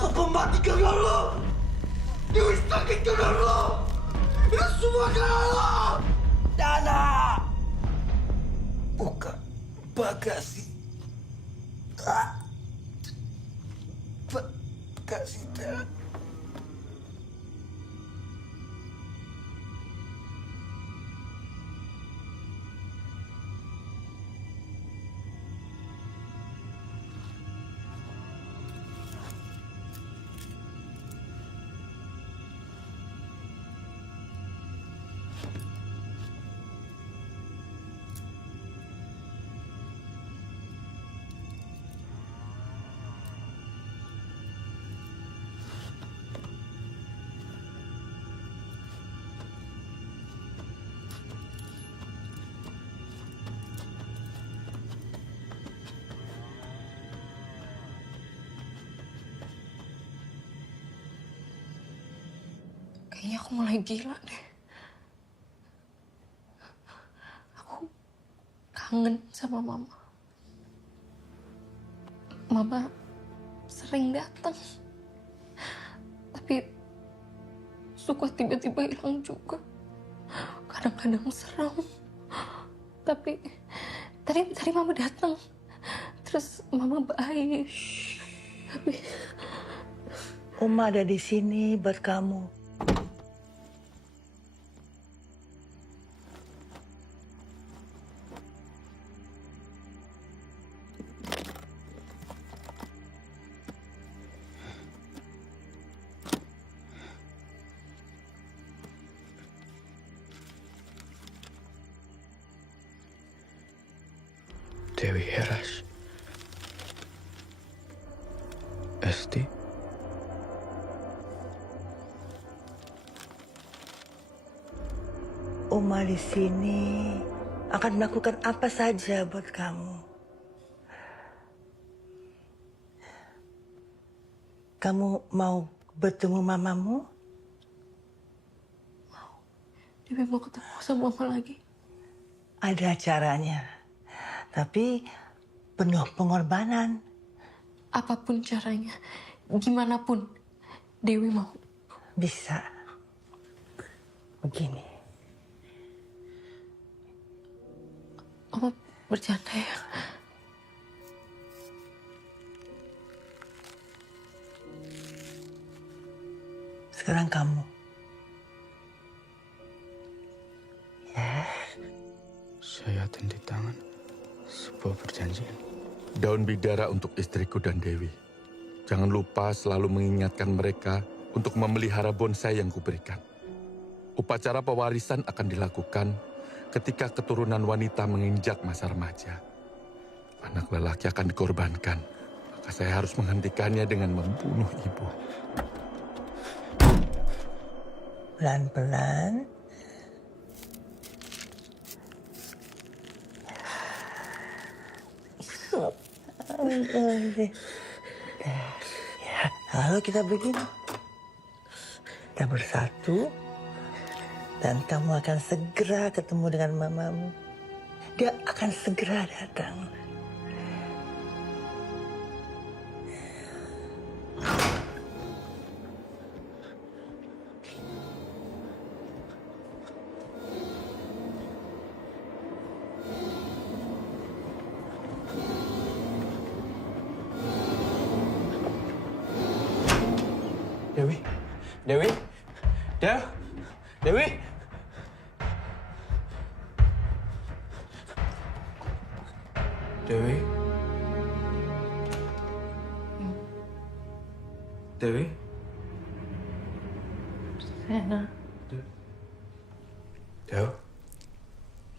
Apa mati karena lo? Dewi sakit karena lo. Itu semua karena lo. Dana. Buka bagasi. Bagasi Dana. Kayaknya aku mulai gila deh. Aku kangen sama mama. Mama sering datang. Tapi suka tiba-tiba hilang juga. Kadang-kadang seram. Tapi tadi mama datang. Terus mama baik. Tapi Oma ada di sini buat kamu. Dewi Heras. Esti. Oma di sini akan melakukan apa saja buat kamu. Kamu mau bertemu mamamu? Dewi mau ketemu sama mama lagi. Ada caranya, tapi penuh pengorbanan. Apapun caranya, gimana pun, Dewi mau. Bisa. Begini. Oma bercanda ya? Sekarang kamu. Ya. Saya tanda tangan sebuah perjanjian. Daun bidara untuk istriku dan Dewi. Jangan lupa selalu mengingatkan mereka untuk memelihara bonsai yang kuberikan. Upacara pewarisan akan dilakukan ketika keturunan wanita menginjak masa remaja. Anak lelaki akan dikorbankan, maka saya harus menghentikannya dengan membunuh ibu. Pelan-pelan. Ya, lalu kita begini. Kita bersatu. Dan kamu akan segera ketemu dengan mamamu. Dia akan segera datang. Dewi, Dewi, Dew, Dewi. Dewi. Dewi. Sena. Dew.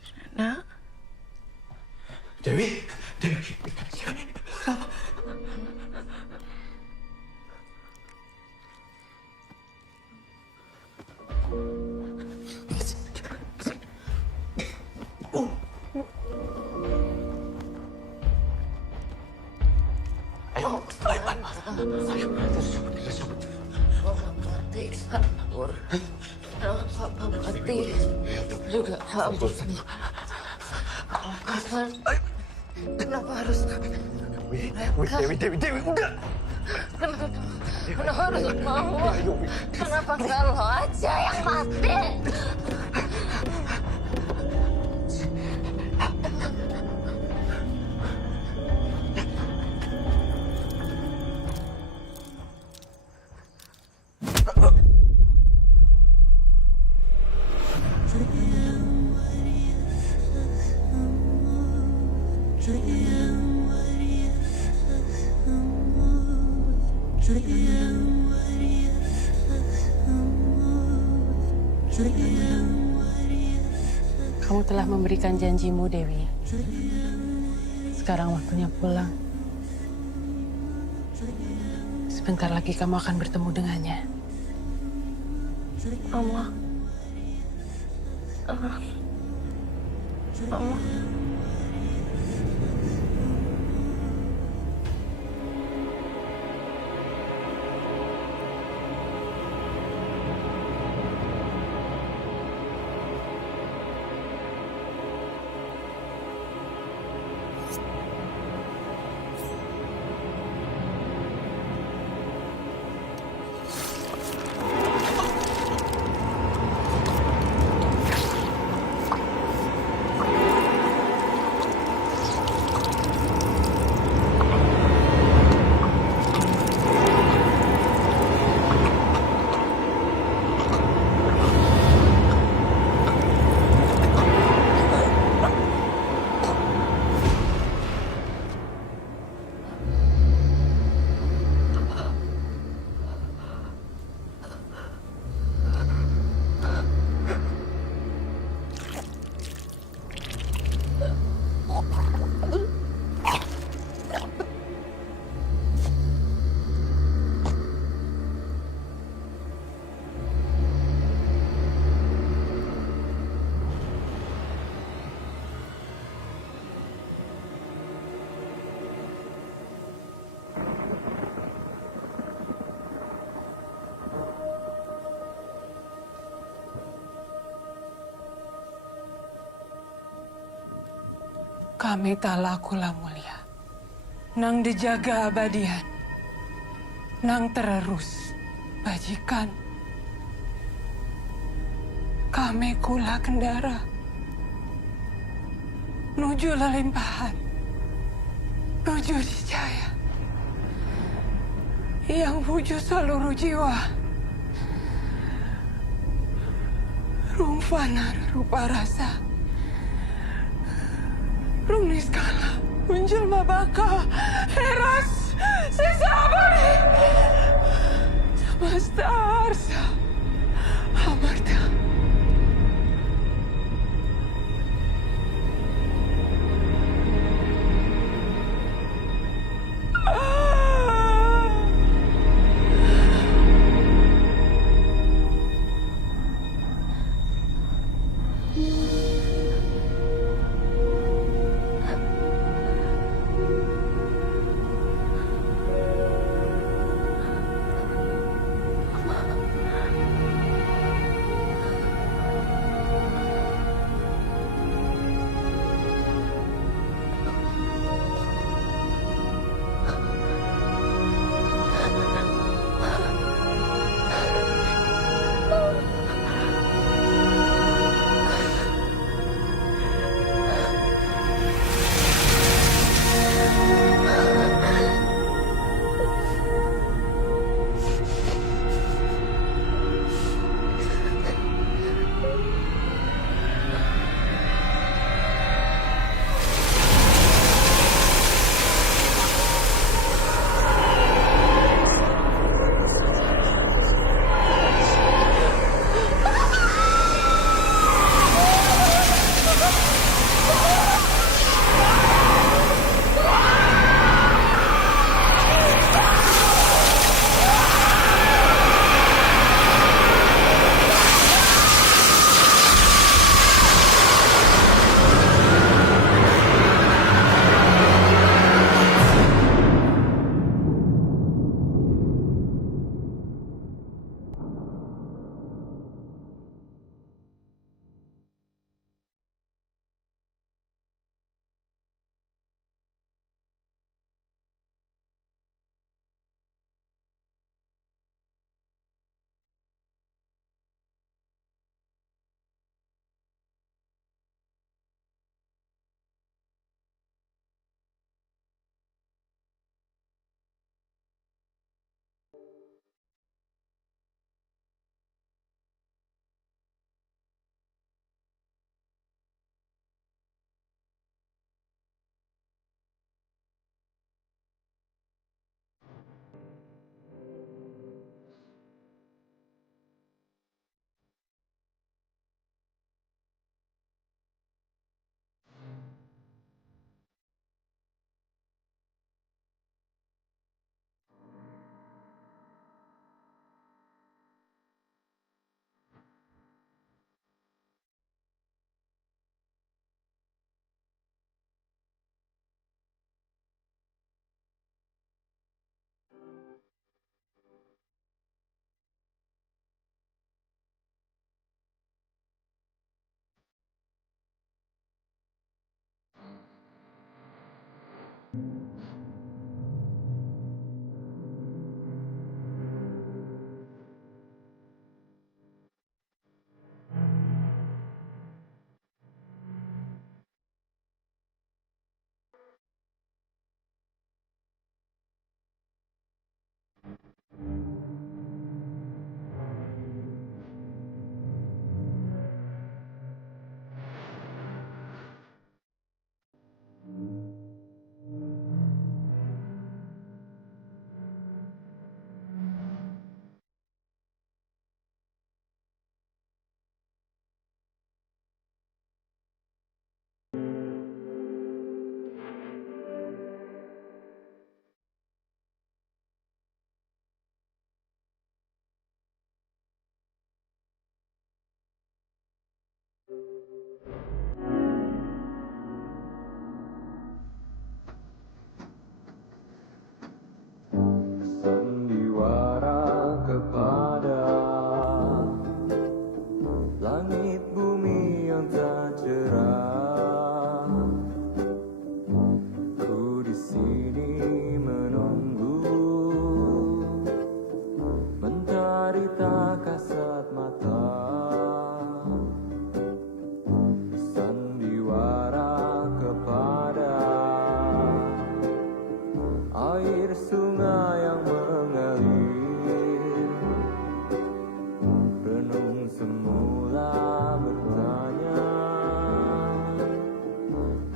Sena. Dewi. Dewi. Juga kamu. Kenapa harus? Dewi, udah. Kenapa harus mau? Kenapa nggak lo aja yang mati? Kamu telah memberikan janjimu, Dewi. Sekarang waktunya pulang. Sebentar lagi kamu akan bertemu dengannya. Mama. Mama. Kami talakula mulia. Nang dijaga abadian. Nang tererus bajikan. Kami kula kendara. Nuju lelimpahan. Nuju dijaya. Yang puju seluruh jiwa. Rungfana rupa rasa. Rung niskala, muncul mabaka, heras, sisa abadi. Samasta arsa, amarta.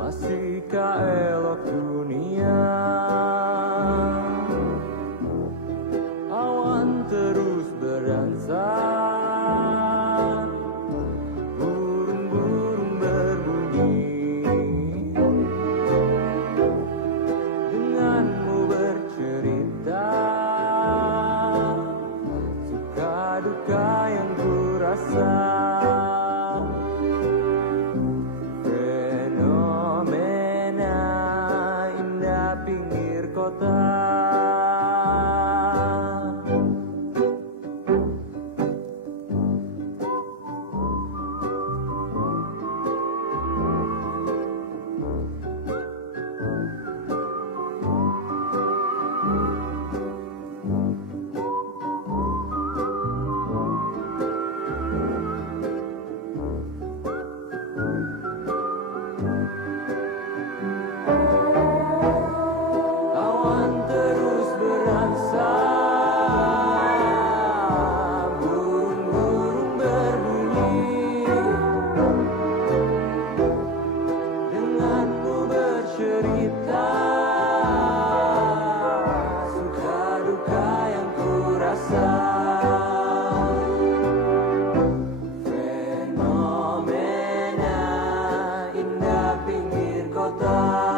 Masihkah elok dunia? Awan terus berdansa, burung-burung berbunyi, denganmu bercerita, suka duka yang kurasa. Pinggir kota, burung-burung berbunyi, denganmu bercerita, suka duka yang kurasa. Fenomena indah pinggir kota.